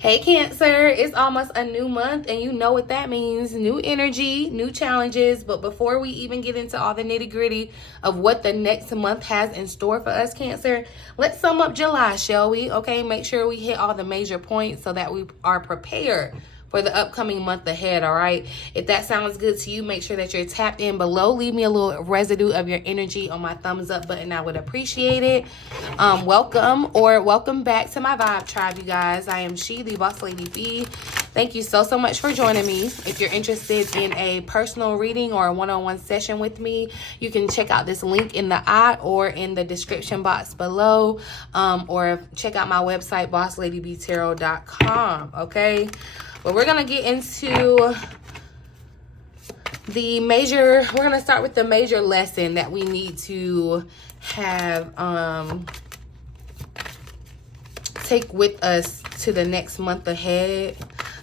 Hey Cancer, it's almost a new month and you know what that means. New energy, new challenges. But before we even get into all the nitty gritty of what the next month has in store for us, Cancer, let's sum up July, shall we? Okay, make sure we hit all the major points so that we are prepared for the upcoming month ahead, all right? If that sounds good to you, make sure that you're tapped in below. Leave me a little residue of your energy on my thumbs up button. I would appreciate it. Welcome back to my Vibe Tribe, you guys. I am She, the Boss Lady B. Thank you so much for joining me. If you're interested in a personal reading or a one-on-one session with me, you can check out this link in the eye or in the description box below, or check out my website, bossladybtarot.com, okay? But we're going to get into the major, we're going to start with the major lesson that we need to have, take with us to the next month ahead.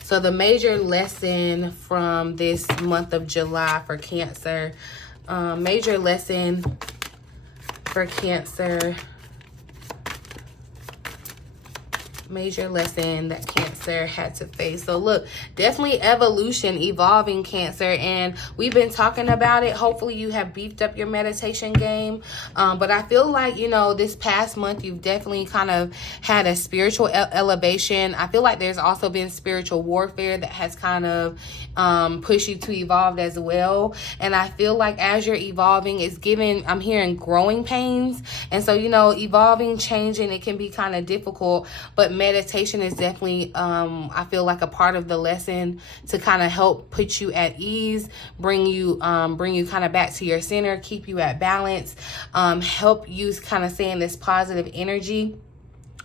So the major lesson from this month of July for Cancer, major lesson for Cancer, major lesson that Cancer had to face. So look, definitely evolution, evolving, Cancer, and we've been talking about it. Hopefully you have beefed up your meditation game, but I feel like, you know, this past month you've definitely kind of had a spiritual elevation. I feel like there's also been spiritual warfare that has kind of pushed you to evolve as well. And I feel like as you're evolving, it's giving, I'm hearing growing pains. And so, you know, evolving, changing, it can be kind of difficult, but meditation is definitely, I feel like, a part of the lesson to kind of help put you at ease, bring you kind of back to your center, keep you at balance, help you kind of stay in this positive energy.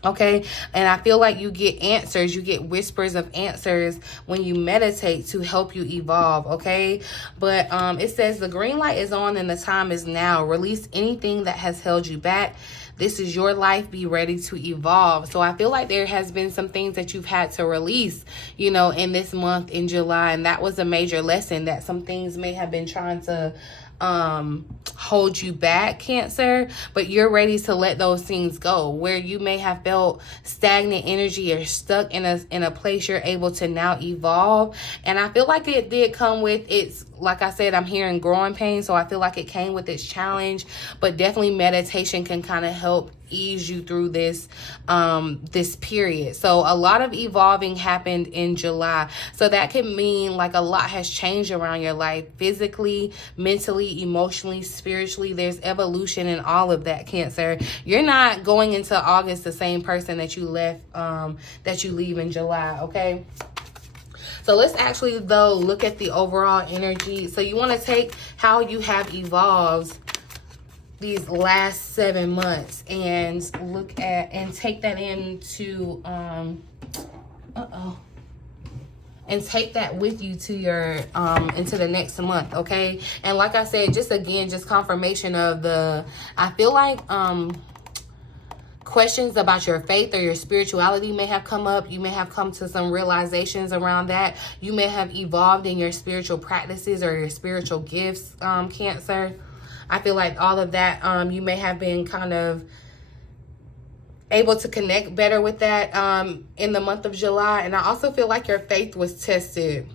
Okay, and I feel like you get answers, you get whispers of answers when you meditate to help you evolve, okay? But it says the green light is on and the time is now. Release anything that has held you back. This is your life. Be ready to evolve. So I feel like there has been some things that you've had to release, you know, in this month in July. And that was a major lesson, that some things may have been trying to hold you back, Cancer, but you're ready to let those things go. Where you may have felt stagnant energy or stuck in a place, you're able to now evolve. And I feel like it did come with its, like I said, I'm hearing growing pain, so I feel like it came with its challenge, but definitely meditation can kind of help ease you through this this period. So a lot of evolving happened in July. So that could mean like a lot has changed around your life, physically, mentally, emotionally, spiritually. There's evolution in all of that, Cancer. You're not going into August the same person that you left, that you leave in July, okay? So let's actually, though, look at the overall energy. So you want to take how you have evolved these last 7 months and look at and take that into and take that with you to your into the next month, okay? And like I said, just confirmation of the, I feel like questions about your faith or your spirituality may have come up. You may have come to some realizations around that. You may have evolved in your spiritual practices or your spiritual gifts, Cancer. I feel like all of that, you may have been kind of able to connect better with that in the month of July. And I also feel like your faith was tested.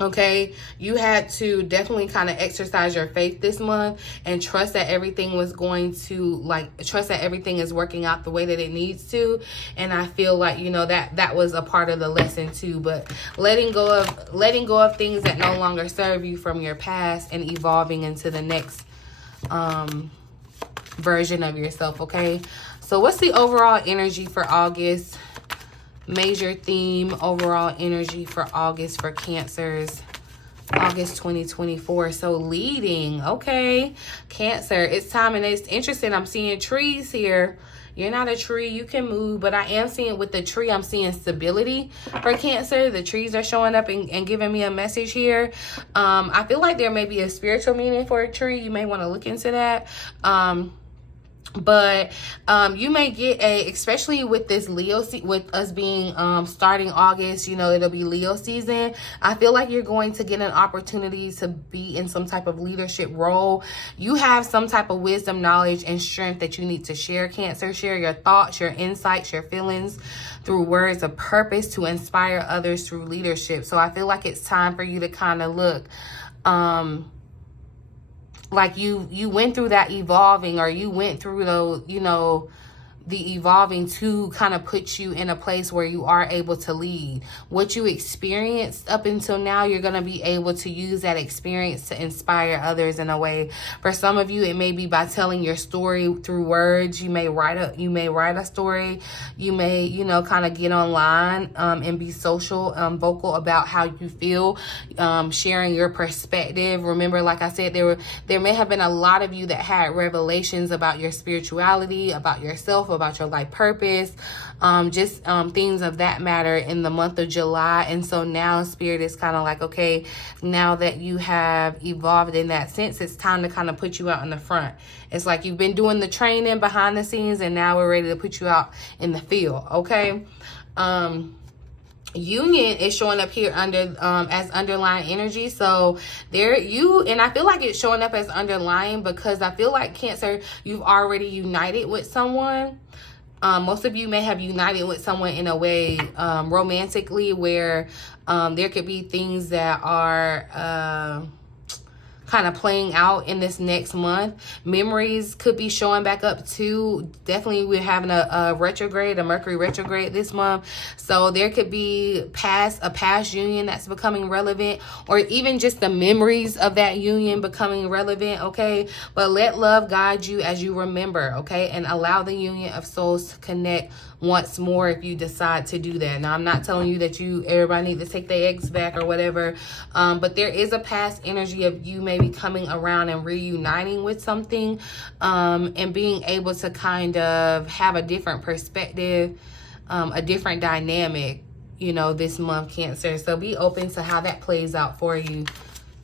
Okay, you had to definitely kind of exercise your faith this month and trust that everything was going to, trust that everything is working out the way that it needs to. And I feel like, you know, that was a part of the lesson too. But letting go of things that no longer serve you from your past and evolving into the next version of yourself, okay? So what's the overall energy for August? Major theme, overall energy for August for Cancers, August 2024. So leading, okay, Cancer, it's time. And it's interesting, I'm seeing trees here. You're not a tree, you can move, but I am seeing with the tree, I'm seeing stability for Cancer. The trees are showing up and giving me a message here. I feel like there may be a spiritual meaning for a tree. You may want to look into that. But you may get especially with this Leo, with us being starting August, you know, it'll be Leo season. I feel like you're going to get an opportunity to be in some type of leadership role. You have some type of wisdom, knowledge, and strength that you need to share, Cancer. Share your thoughts, your insights, your feelings through words of purpose to inspire others through leadership. So I feel like it's time for you to kind of look, like you went through that evolving, or you went through the, you know, the evolving to kind of put you in a place where you are able to lead. What you experienced up until now, you're going to be able to use that experience to inspire others in a way. For some of you, it may be by telling your story through words. You may write a story. You may, you know, kind of get online and be social, vocal about how you feel, sharing your perspective. Remember, like I said, there may have been a lot of you that had revelations about your spirituality, about yourself, about your life purpose, just things of that matter in the month of July. And so now Spirit is kind of like, okay, now that you have evolved in that sense, it's time to kind of put you out in the front. It's like you've been doing the training behind the scenes, and now we're ready to put you out in the field. Okay. Union is showing up here under as underlying energy. So there and I feel like it's showing up as underlying because I feel like, Cancer, you've already united with someone. Most of you may have united with someone in a way romantically, where there could be things that are kind of playing out in this next month. Memories could be showing back up too. Definitely we're having a retrograde, a Mercury retrograde this month. So there could be a past union that's becoming relevant, or even just the memories of that union becoming relevant, okay? But let love guide you as you remember, okay? And allow the union of souls to connect once more if you decide to do that. Now, I'm not telling you that everybody needs to take their eggs back or whatever, but there is a past energy of you maybe coming around and reuniting with something, and being able to kind of have a different perspective, a different dynamic, you know, this month, Cancer. So be open to how that plays out for you,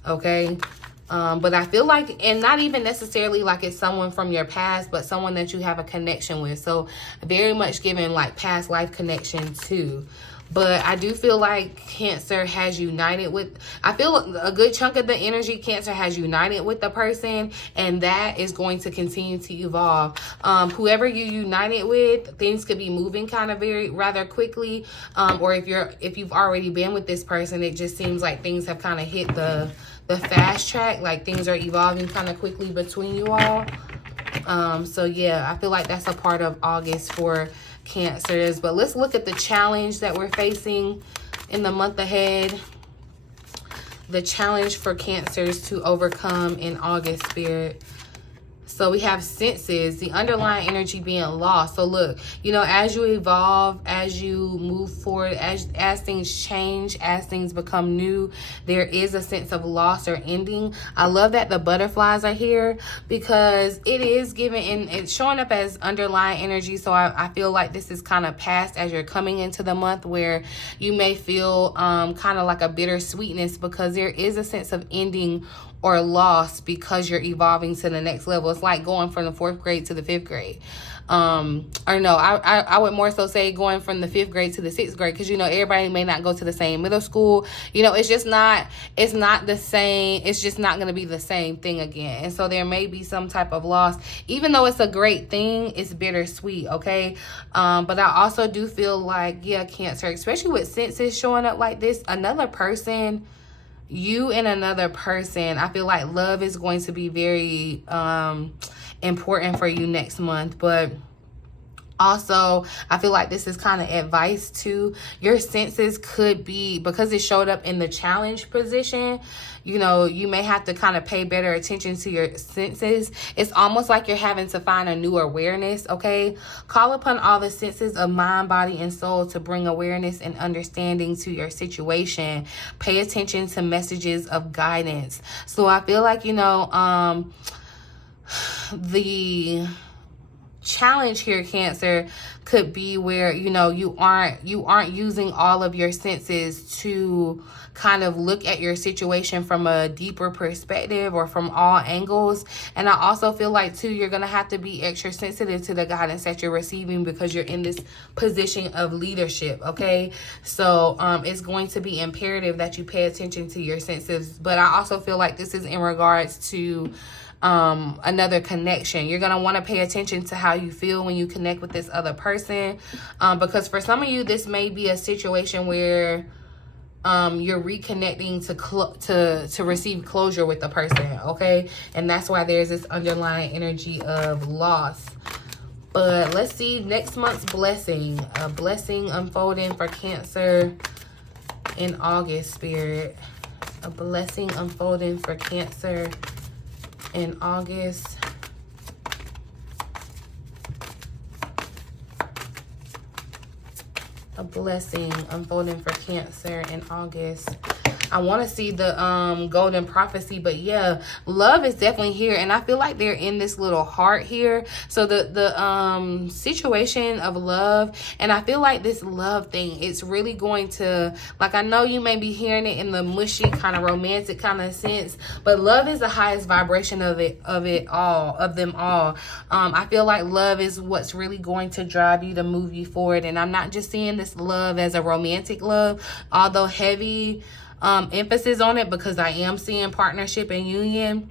okay? But I feel like, and not even necessarily like it's someone from your past, but someone that you have a connection with. So very much giving like past life connection too. But I do feel like Cancer has united with, I feel a good chunk of the energy, Cancer has united with the person, and that is going to continue to evolve. Whoever you united with, things could be moving kind of rather quickly. Or if you've already been with this person, it just seems like things have kind of hit the fast track, like things are evolving kind of quickly between you all. So yeah, I feel like that's a part of August for Cancers. But let's look at the challenge that we're facing in the month ahead. The challenge for Cancers to overcome in August, Spirit. So we have senses, the underlying energy being lost. So look, you know, as you evolve, as you move forward, as things change, as things become new, there is a sense of loss or ending. I love that the butterflies are here because it is giving, and it's showing up as underlying energy. So I feel like this is kind of past as you're coming into the month, where you may feel kind of like a bittersweetness because there is a sense of ending or loss because you're evolving to the next level. It's like going from the 4th grade to the 5th grade. Or no, I would more so say going from the 5th grade to the 6th grade, because, you know, everybody may not go to the same middle school. You know, it's not the same. It's just not going to be the same thing again. And so there may be some type of loss. Even though it's a great thing, it's bittersweet, okay? But I also do feel like, yeah, Cancer, especially with senses showing up like this, another person, you and another person, I feel like love is going to be very important for you next month. But also, I feel like this is kind of advice too. Your senses could be, because it showed up in the challenge position, you know, you may have to kind of pay better attention to your senses. It's almost like you're having to find a new awareness, okay? Call upon all the senses of mind, body, and soul to bring awareness and understanding to your situation. Pay attention to messages of guidance. So I feel like, you know, challenge here, Cancer, could be where, you know, you aren't using all of your senses to kind of look at your situation from a deeper perspective or from all angles. And I also feel like too, you're gonna have to be extra sensitive to the guidance that you're receiving because you're in this position of leadership. Okay, so it's going to be imperative that you pay attention to your senses. But I also feel like this is in regards to another connection. You're going to want to pay attention to how you feel when you connect with this other person, because for some of you, this may be a situation where you're reconnecting to receive closure with the person. Okay, and that's why there's this underlying energy of loss. But let's see next month's blessing. A blessing unfolding for Cancer in August, Spirit. A blessing unfolding for Cancer in August. A blessing unfolding for Cancer in August. I want to see the golden prophecy, but yeah, love is definitely here, and I feel like they're in this little heart here. So the situation of love, and I feel like this love thing, it's really going to, like, I know you may be hearing it in the mushy kind of romantic kind of sense, but love is the highest vibration of them all. I feel like love is what's really going to drive you to move you forward. And I'm not just seeing this love as a romantic love, although heavy emphasis on it, because I am seeing partnership and union.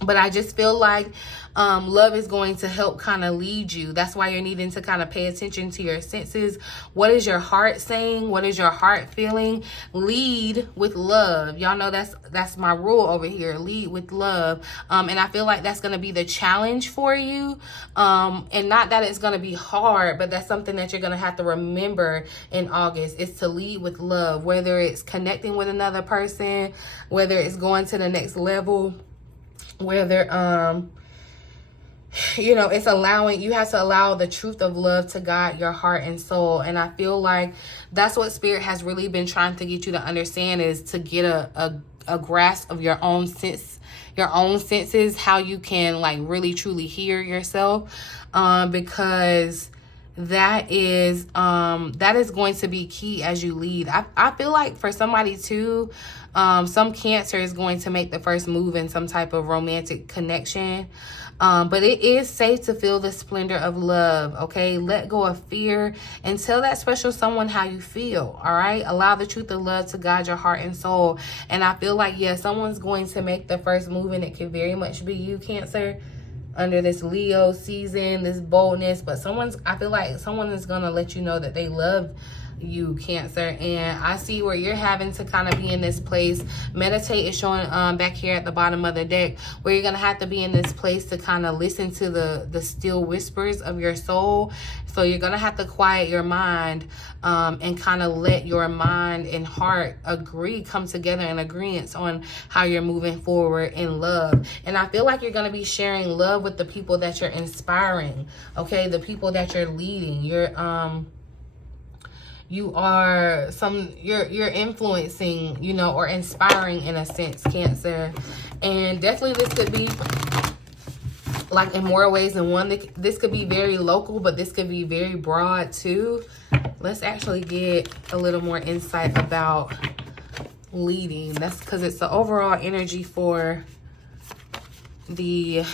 But I just feel like love is going to help kind of lead you. That's why you're needing to kind of pay attention to your senses. What is your heart saying? What is your heart feeling? Lead with love. Y'all know that's my rule over here. Lead with love. And I feel like that's going to be the challenge for you. And not that it's going to be hard, but that's something that you're going to have to remember in August, is to lead with love, whether it's connecting with another person, whether it's going to the next level, whether you know, it's allowing, you have to allow the truth of love to guide your heart and soul. And I feel like that's what Spirit has really been trying to get you to understand, is to get a grasp of your own senses, how you can like really truly hear yourself, because that is going to be key as you lead. I feel like for somebody too, some Cancer is going to make the first move in some type of romantic connection. But it is safe to feel the splendor of love. Okay, let go of fear and tell that special someone how you feel. All right, allow the truth of love to guide your heart and soul. And I feel like, yeah, someone's going to make the first move, and it could very much be you, Cancer, under this Leo season, this boldness. But I feel like someone is going to let you know that they love you, Cancer. And I see where you're having to kind of be in this place. Meditate is showing back here at the bottom of the deck, where you're going to have to be in this place to kind of listen to the still whispers of your soul. So you're going to have to quiet your mind and kind of let your mind and heart come together in agreement on how you're moving forward in love. And I feel like you're going to be sharing love with the people that you're inspiring. Okay, the people that you're leading. You're influencing, you know, or inspiring in a sense, Cancer. And definitely this could be like in more ways than one. This could be very local, but this could be very broad too. Let's actually get a little more insight about leading. That's because it's the overall energy for the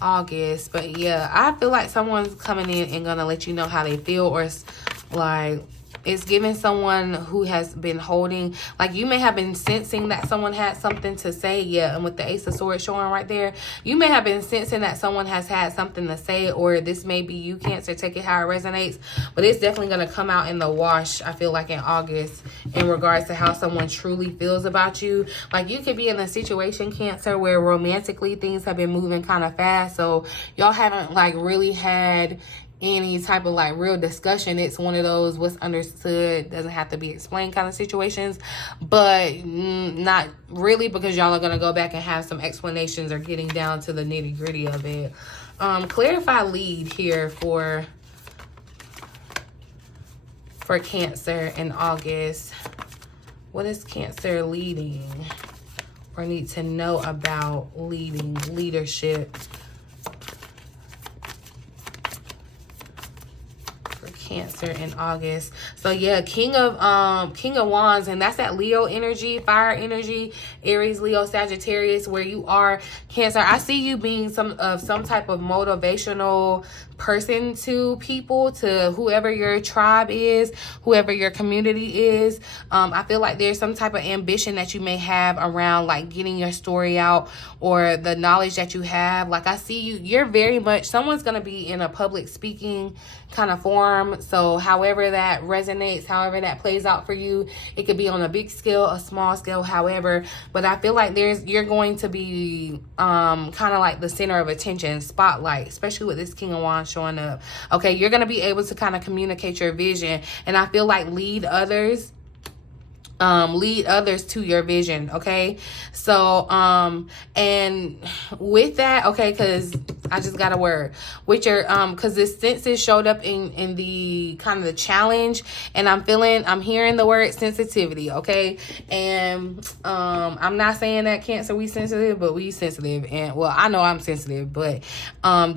August. But yeah, I feel like someone's coming in and gonna let you know how they feel, or like it's giving someone who has been holding, like you may have been sensing that someone had something to say. Yeah, and with the Ace of Swords showing right there, you may have been sensing that someone has had something to say, or this may be you, Cancer. Take it how it resonates, but it's definitely going to come out in the wash, I feel like, in August, in regards to how someone truly feels about you. Like you could be in a situation, Cancer, where romantically things have been moving kind of fast, so y'all haven't like really had any type of like real discussion. It's one of those what's understood doesn't have to be explained kind of situations, but not really, because y'all are going to go back and have some explanations or getting down to the nitty gritty of it. Clarify lead here for Cancer in August. What is Cancer leading or need to know about leadership? Cancer in August. So yeah, King of Wands, and that's that Leo energy, fire energy, Aries, Leo, Sagittarius, where you are, Cancer. I see you being some type of motivational person to people, to whoever your tribe is, whoever your community is. I feel like there's some type of ambition that you may have around like getting your story out, or the knowledge that you have. Like I see you're very much, someone's going to be in a public speaking kind of forum. So however that resonates, however that plays out for you, it could be on a big scale, a small scale, however. But I feel like you're going to be kind of like the center of attention, spotlight, especially with this King of Wands showing up. Okay, you're going to be able to kind of communicate your vision, and I feel like lead others to your vision. Okay, so and with that, okay, because I just got a word with your because this senses showed up in the kind of the challenge, and I'm hearing the word sensitivity. Okay, and I'm not saying that Cancer we sensitive, but we sensitive, and well, I know I'm sensitive, but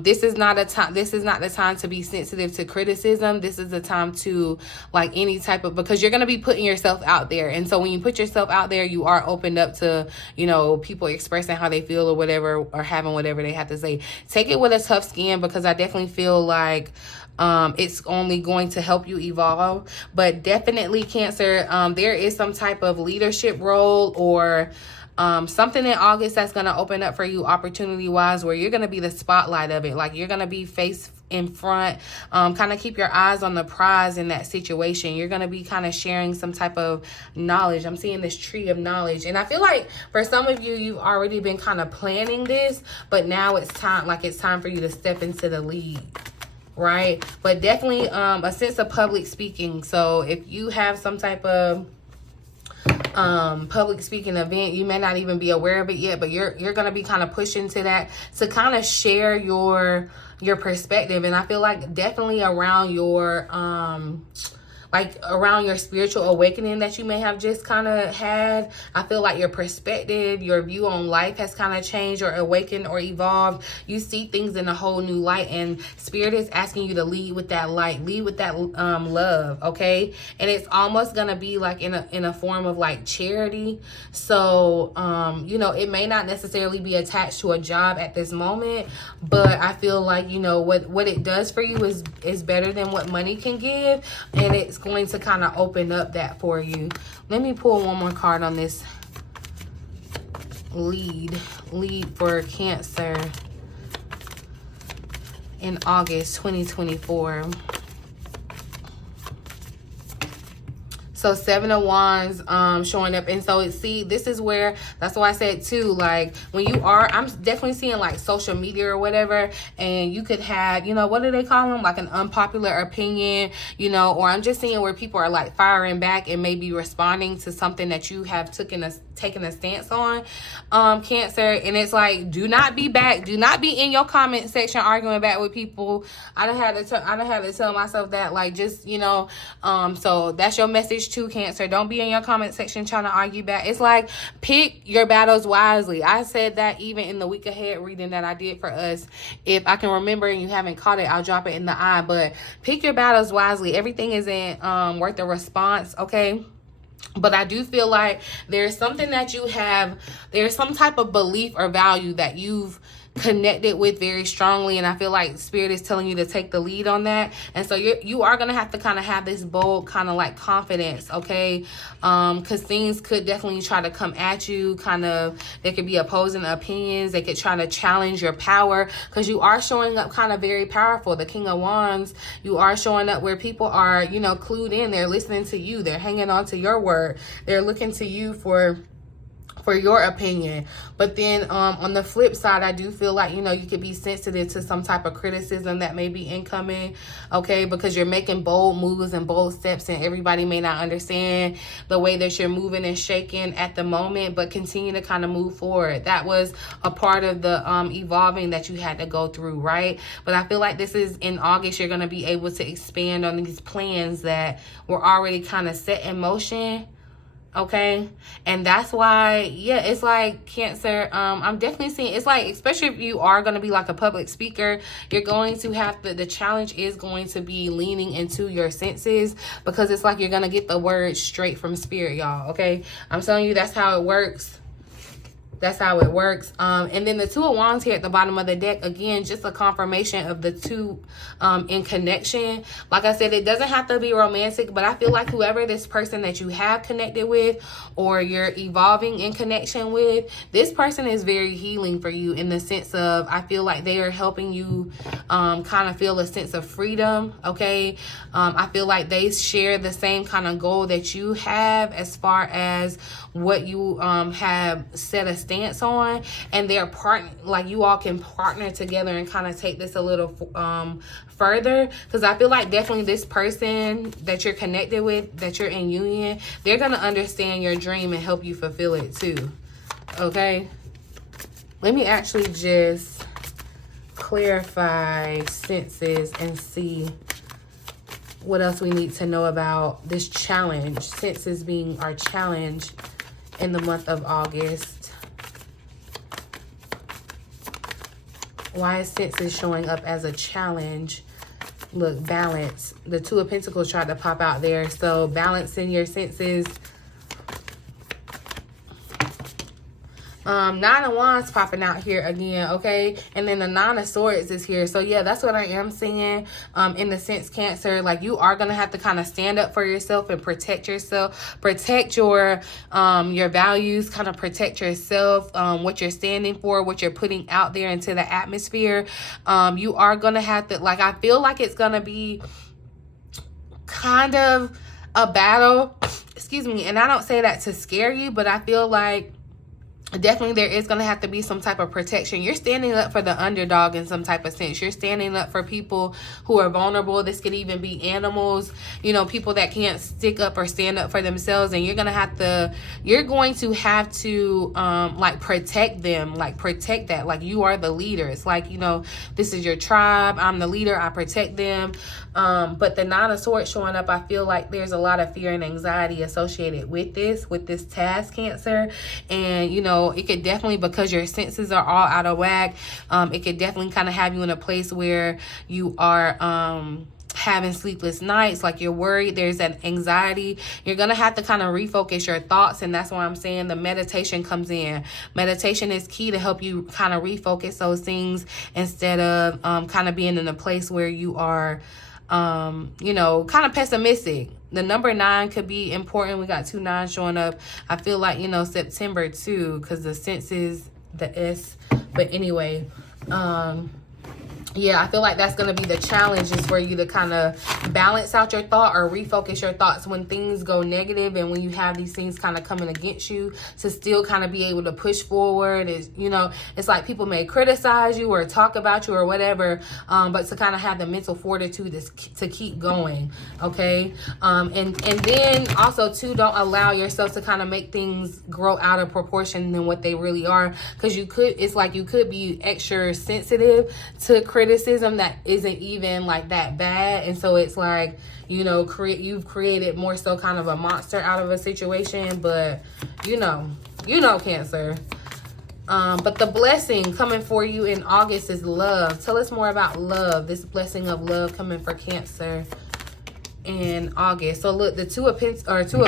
this is not the time to be sensitive to criticism. This is the time to like any type of, because you're going to be putting yourself out there. And so when you put yourself out there, you are opened up to, you know, people expressing how they feel or whatever, or having whatever they have to say. Take it with a tough skin, because I definitely feel like it's only going to help you evolve. But definitely, Cancer, there is some type of leadership role or something in August that's going to open up for you opportunity wise, where you're going to be the spotlight of it. Like you're going to be face in front, kind of keep your eyes on the prize in that situation. You're going to be kind of sharing some type of knowledge. I'm seeing this tree of knowledge, and I feel like for some of you, you've already been kind of planning this, but now it's time for you to step into the lead, right? But definitely a sense of public speaking. So if you have some type of public speaking event, you may not even be aware of it yet, but you're going to be kind of pushed into that to kind of share your perspective. And I feel like definitely around your around your spiritual awakening that you may have just kind of had, I feel like your perspective, your view on life has kind of changed or awakened or evolved. You see things in a whole new light, and Spirit is asking you to lead with that light, lead with that love, okay? And it's almost gonna be like in a form of like charity. So you know, it may not necessarily be attached to a job at this moment, but I feel like, you know, what it does for you is better than what money can give, and it's going to kind of open up that for you. Let me pull one more card on this lead for Cancer in August 2024. So 7 of Wands showing up. And so see, this is where, that's why I said too, like when you are, I'm definitely seeing like social media or whatever, and you could have, you know, what do they call them? Like an unpopular opinion, you know, or I'm just seeing where people are like firing back and maybe responding to something that you have taken a stance on, Cancer. And it's like, do not be in your comment section arguing back with people. I done had to tell myself that, like, just, you know, so that's your message to Cancer. Don't be in your comment section trying to argue back. It's like, pick your battles wisely. I said that even in the week ahead reading that I did for us. If I can remember and you haven't caught it, I'll drop it in the eye. But pick your battles wisely. Everything isn't worth a response, okay? But I do feel like there's something that you have, there's some type of belief or value that you've connected with very strongly, and I feel like Spirit is telling you to take the lead on that. And so you are going to have to kind of have this bold kind of like confidence, okay? Because things could definitely try to come at you, kind of, there could be opposing opinions, they could try to challenge your power, because you are showing up kind of very powerful. The King of Wands, you are showing up where people are, you know, clued in, they're listening to you, they're hanging on to your word, they're looking to you for your opinion. But then on the flip side, I do feel like, you know, you could be sensitive to some type of criticism that may be incoming, okay, because you're making bold moves and bold steps, and everybody may not understand the way that you're moving and shaking at the moment, but continue to kind of move forward. That was a part of the evolving that you had to go through, right? But I feel like this is in August, you're going to be able to expand on these plans that were already kind of set in motion. Okay, and that's why, yeah, it's like Cancer, I'm definitely seeing, it's like, especially if you are going to be like a public speaker, you're going to have to, the challenge is going to be leaning into your senses, because it's like you're going to get the words straight from spirit, y'all. Okay, I'm telling you, that's how it works. That's how it works. And then the Two of Wands here at the bottom of the deck, again, just a confirmation of the two in connection. Like I said, it doesn't have to be romantic, but I feel like whoever this person that you have connected with or you're evolving in connection with, this person is very healing for you, in the sense of, I feel like they are helping you kind of feel a sense of freedom. Okay, I feel like they share the same kind of goal that you have, as far as what you have set a stance on, and they're like you all can partner together and kind of take this a little further, because I feel like definitely this person that you're connected with, that you're in union, they're gonna understand your dream and help you fulfill it too. Okay, let me actually just clarify senses and see what else we need to know about this challenge, senses being our challenge in the month of August. Why is senses showing up as a challenge? Look, balance. The Two of Pentacles tried to pop out there. So balancing your senses. Nine of Wands popping out here again, okay? And then the Nine of Swords is here. So yeah, that's what I am seeing in the sense, Cancer. Like, you are going to have to kind of stand up for yourself and protect yourself. Protect your values, kind of protect yourself, what you're standing for, what you're putting out there into the atmosphere. You are going to have to, like, I feel like it's going to be kind of a battle. Excuse me. And I don't say that to scare you, but I feel like definitely there is going to have to be some type of protection. You're standing up for the underdog in some type of sense. You're standing up for people who are vulnerable. This could even be animals, you know, people that can't stick up or stand up for themselves. And you're going to have to like protect them, like protect that. Like, you are the leader. It's like, you know, this is your tribe. I'm the leader. I protect them. But the Nine of Swords showing up, I feel like there's a lot of fear and anxiety associated with this task, Cancer. And, you know, it could definitely, because your senses are all out of whack, it could definitely kind of have you in a place where you are having sleepless nights, like you're worried, there's that anxiety. You're gonna have to kind of refocus your thoughts, and that's why I'm saying the meditation comes in. Meditation is key to help you kind of refocus those things, instead of kind of being in a place where you are you know, kind of pessimistic. The number 9 could be important. We got 2 9s showing up. I feel like, you know, September too, because the senses, the S. But anyway, yeah, I feel like that's going to be the challenge, is for you to kind of balance out your thought or refocus your thoughts when things go negative, and when you have these things kind of coming against you, to still kind of be able to push forward. Is, you know, it's like people may criticize you or talk about you or whatever, but to kind of have the mental fortitude to keep going, okay? And then also too, don't allow yourself to kind of make things grow out of proportion than what they really are, because it's like you could be extra sensitive to criticism that isn't even like that bad, and so it's like, you know, you've created more so kind of a monster out of a situation. But you know Cancer, but the blessing coming for you in August is love. Tell us more about love, this blessing of love coming for Cancer in August. So look, the Two of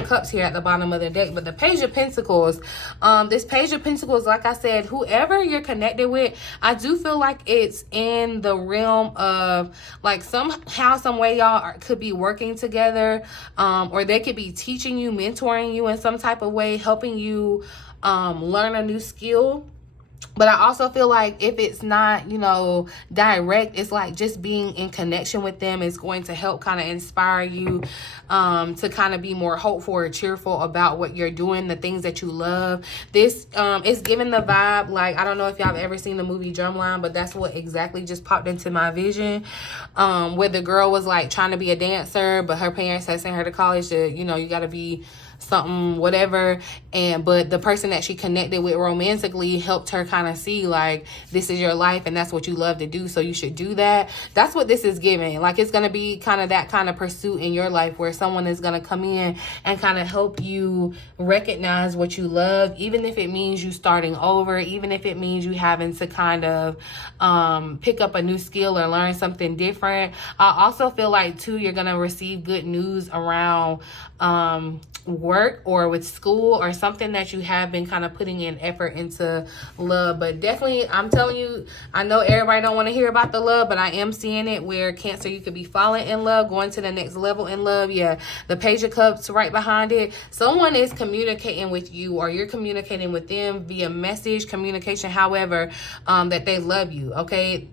Cups here at the bottom of the deck, but the Page of Pentacles, this Page of Pentacles, like I said, whoever you're connected with, I do feel like it's in the realm of like somehow, some way y'all could be working together, or they could be teaching you, mentoring you in some type of way, helping you learn a new skill. But I also feel like if it's not, you know, direct, it's like just being in connection with them is going to help kind of inspire you to kind of be more hopeful or cheerful about what you're doing, the things that you love. This is giving the vibe, like, I don't know if y'all have ever seen the movie Drumline, but that's what exactly just popped into my vision, where the girl was like trying to be a dancer, but her parents had sent her to college to, you know, you got to be something, whatever. But the person that she connected with romantically helped her kind of see like this is your life and that's what you love to do, so you should do that. That's what this is giving. Like, it's going to be kind of that kind of pursuit in your life where someone is going to come in and kind of help you recognize what you love, even if it means you starting over, even if it means you having to kind of pick up a new skill or learn something different. I also feel like too, you're going to receive good news around work or with school or something that you have been kind of putting in effort into love. But definitely, I'm telling you, I know everybody don't want to hear about the love, but I am seeing it where Cancer, you could be falling in love, going to the next level in love. Yeah, the Page of Cups right behind it. Someone is communicating with you, or you're communicating with them via message, communication, however, that they love you. Okay,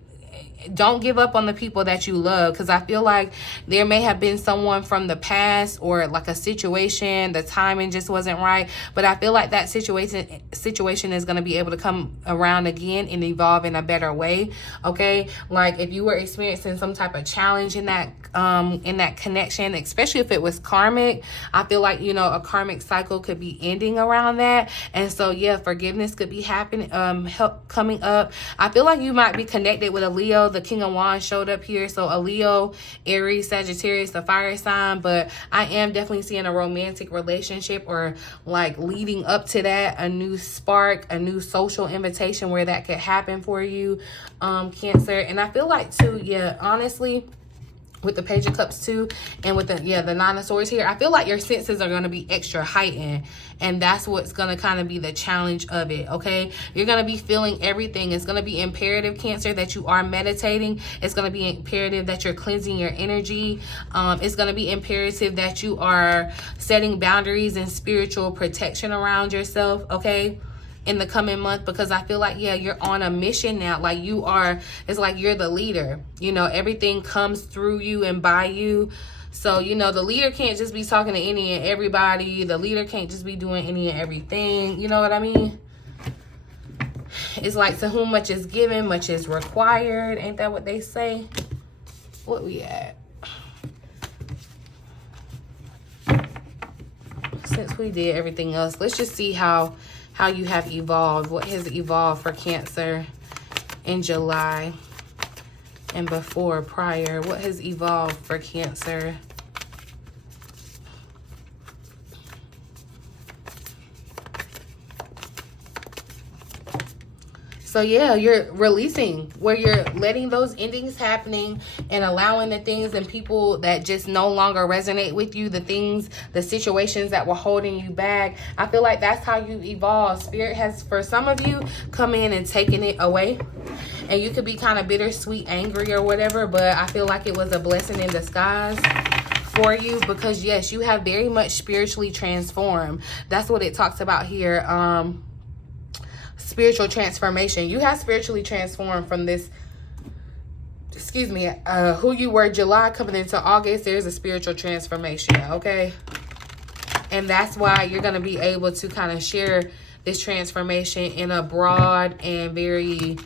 don't give up on the people that you love, because I feel like there may have been someone from the past or like a situation, the timing just wasn't right, but I feel like that situation is going to be able to come around again and evolve in a better way. Okay, like if you were experiencing some type of challenge in that connection, especially if it was karmic, I feel like, you know, a karmic cycle could be ending around that. And so yeah, forgiveness could be happening, coming up. I feel like you might be connected with a Leo. The King of Wands showed up here, so a Leo, Aries, Sagittarius, the fire sign. But I am definitely seeing a romantic relationship, or like leading up to that, a new spark, a new social invitation where that could happen for you, Cancer. And I feel like too, yeah, honestly, with the Page of Cups too, and with the Nine of Swords here, I feel like your senses are going to be extra heightened, and that's what's going to kind of be the challenge of it. Okay, you're going to be feeling everything. It's going to be imperative, Cancer, that you are meditating. It's going to be imperative that you're cleansing your energy. It's going to be imperative that you are setting boundaries and spiritual protection around yourself, okay, in the coming month, because I feel like, yeah, you're on a mission now. Like you are, it's like you're the leader, you know, everything comes through you and by you. So, you know, the leader can't just be talking to any and everybody. The leader can't just be doing any and everything. You know what I mean? It's like, to whom much is given, much is required. Ain't that what they say? What we at? Since we did everything else, let's just see how you have evolved. What has evolved for Cancer in July and before, prior? What has evolved for Cancer? So yeah, you're releasing, where you're letting those endings happening and allowing the things and people that just no longer resonate with you, the things, the situations that were holding you back. I feel like that's how you evolve. Spirit has, for some of you, come in and taken it away. And you could be kind of bittersweet, angry or whatever, but I feel like it was a blessing in disguise for you, because yes, you have very much spiritually transformed. That's what it talks about here. Spiritual transformation. You have spiritually transformed from this, excuse me, who you were July coming into August. There's a spiritual transformation, okay? And that's why you're going to be able to kind of share this transformation in a broad and very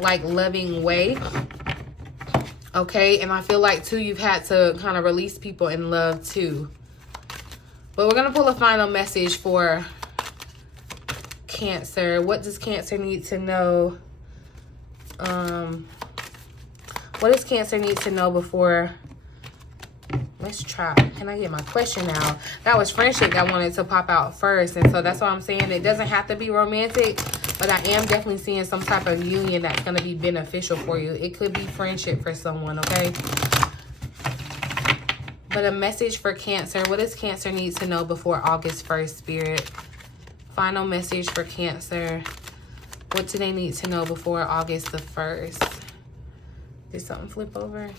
like loving way, okay? And I feel like too, you've had to kind of release people in love too. But we're going to pull a final message for Cancer. What does Cancer need to know? What does Cancer need to know before? Let's try. Can I get my question out? That was friendship that wanted to pop out first. And so that's why I'm saying it doesn't have to be romantic, but I am definitely seeing some type of union that's going to be beneficial for you. It could be friendship for someone, okay? But a message for Cancer. What does Cancer need to know before August 1st, Spirit? Final message for Cancer. What do they need to know before August the 1st? Did something flip over?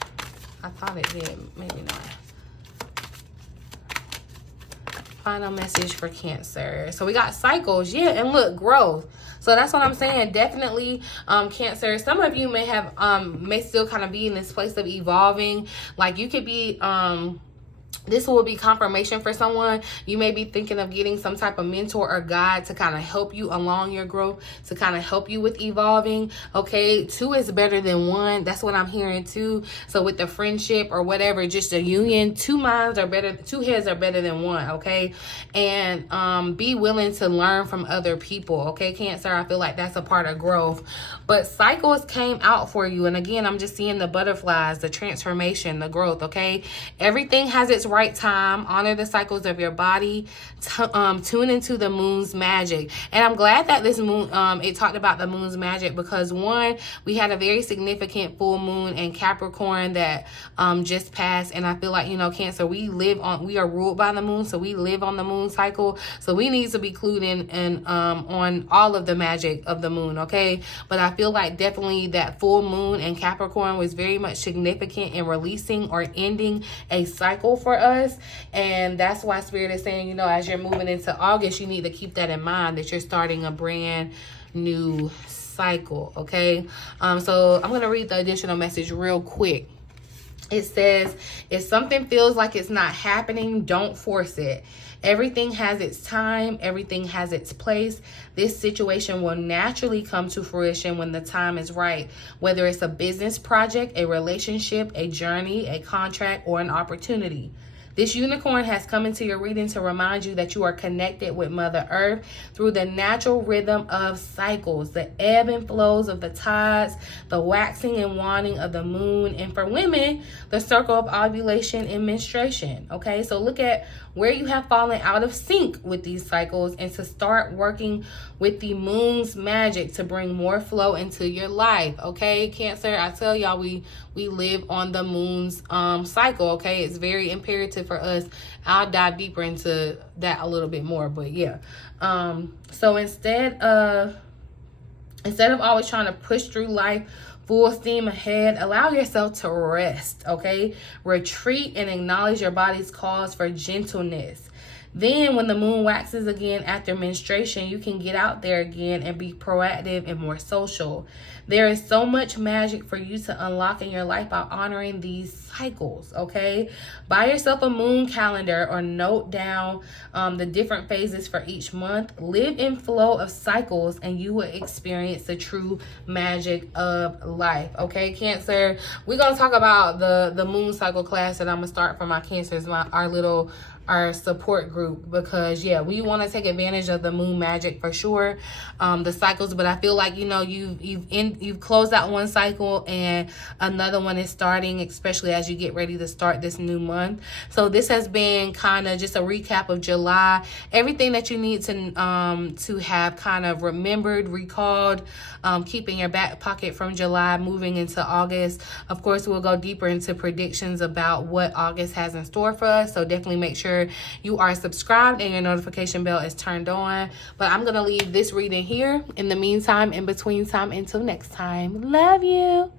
I thought it did. Maybe not. Final message for Cancer. So we got cycles. Yeah, and look, growth. So that's what I'm saying. Definitely, Cancer. Some of you may have, may still kind of be in this place of evolving. Like you could be, This will be confirmation for someone. You may be thinking of getting some type of mentor or guide to kind of help you along your growth, to kind of help you with evolving. Okay, 2 is better than 1. That's what I'm hearing too. So with the friendship or whatever, just a union, 2 minds are better, 2 heads are better than 1. Okay, and be willing to learn from other people. Okay, Cancer, I feel like that's a part of growth. But cycles came out for you, and again, I'm just seeing the butterflies, the transformation, the growth. Okay, everything has its right time. Honor the cycles of your body. Tune into the moon's magic. And I'm glad that this moon, it talked about the moon's magic, because 1, we had a very significant full moon in Capricorn that just passed. And I feel like, you know, Cancer, we are ruled by the moon, so we live on the moon cycle. So we need to be clued in and on all of the magic of the moon. Okay, but I feel like definitely that full moon in Capricorn was very much significant in releasing or ending a cycle for us. And that's why Spirit is saying, you know, as you're moving into August, you need to keep that in mind, that you're starting a brand new cycle. Okay, so I'm going to read the additional message real quick. It says, if something feels like it's not happening, don't force it. Everything has its time. Everything has its place. This situation will naturally come to fruition when the time is right, whether it's a business project, a relationship, a journey, a contract, or an opportunity. This unicorn has come into your reading to remind you that you are connected with Mother Earth through the natural rhythm of cycles, the ebb and flows of the tides, the waxing and waning of the moon, and for women, the circle of ovulation and menstruation. Okay, so look at where you have fallen out of sync with these cycles, and to start working with the moon's magic to bring more flow into your life. Okay, Cancer, I tell y'all, we live on the moon's cycle. Okay, it's very imperative for us. I'll dive deeper into that a little bit more, but yeah. So instead of always trying to push through life full steam ahead, allow yourself to rest. Okay, retreat and acknowledge your body's cause for gentleness. Then when the moon waxes again after menstruation, you can get out there again and be proactive and more social. There is so much magic for you to unlock in your life by honoring these cycles. Okay, buy yourself a moon calendar or note down the different phases for each month. Live in flow of cycles and you will experience the true magic of life. Okay, Cancer, we're gonna talk about the moon cycle class that I'm gonna start for my Cancers, our support group, because yeah, we want to take advantage of the moon magic for sure, the cycles. But I feel like, you know, you've closed out one cycle and another one is starting, especially as you get ready to start this new month. So this has been kind of just a recap of July, everything that you need to have kind of remembered, recalled, keep in your back pocket from July moving into August. Of course, we'll go deeper into predictions about what August has in store for us, so definitely make sure you are subscribed and your notification bell is turned on. But I'm gonna leave this reading here. In the meantime, in between time, until next time, love you.